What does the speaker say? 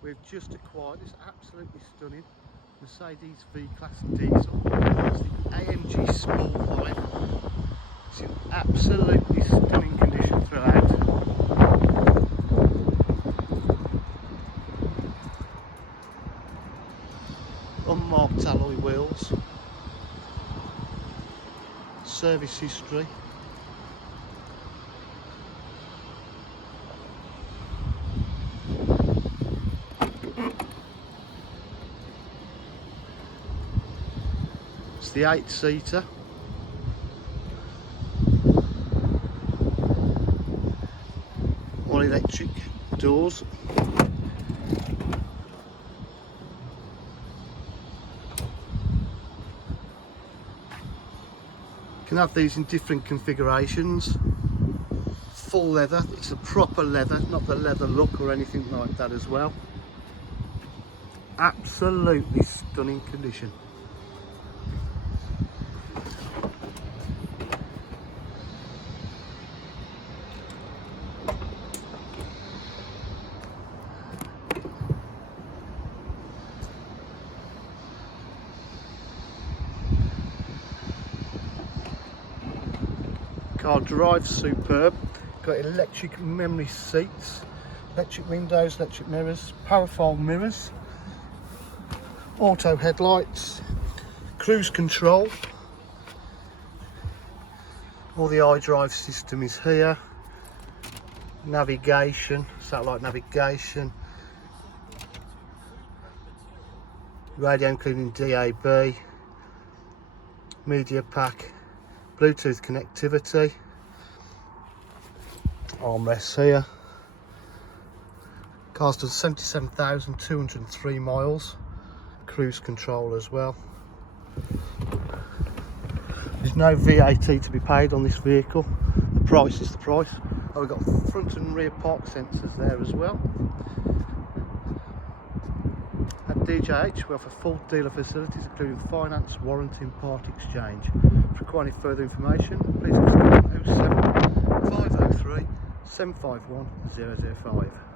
We've just acquired this absolutely stunning Mercedes V-Class diesel. It's the AMG small line. It's in absolutely stunning condition throughout. Unmarked alloy wheels. Service history. It's the 8-seater. All electric doors. You can have these in different configurations. Full leather, it's a proper leather, not the leather look or anything like that as well. Absolutely stunning condition. Car drives superb. Got electric memory seats, electric windows, electric mirrors, powerfold mirrors, auto headlights, cruise control. All the iDrive system is here. Navigation, satellite navigation, radio including DAB, media pack, Bluetooth connectivity, armrests here. Car's done 77,203 miles, cruise control as well. There's no VAT to be paid on this vehicle, the price is the price. Oh, we've got front and rear park sensors there as well. At DJH we offer full dealer facilities including finance, warranty and part exchange. If you require any further information, please call 07 503 751 005.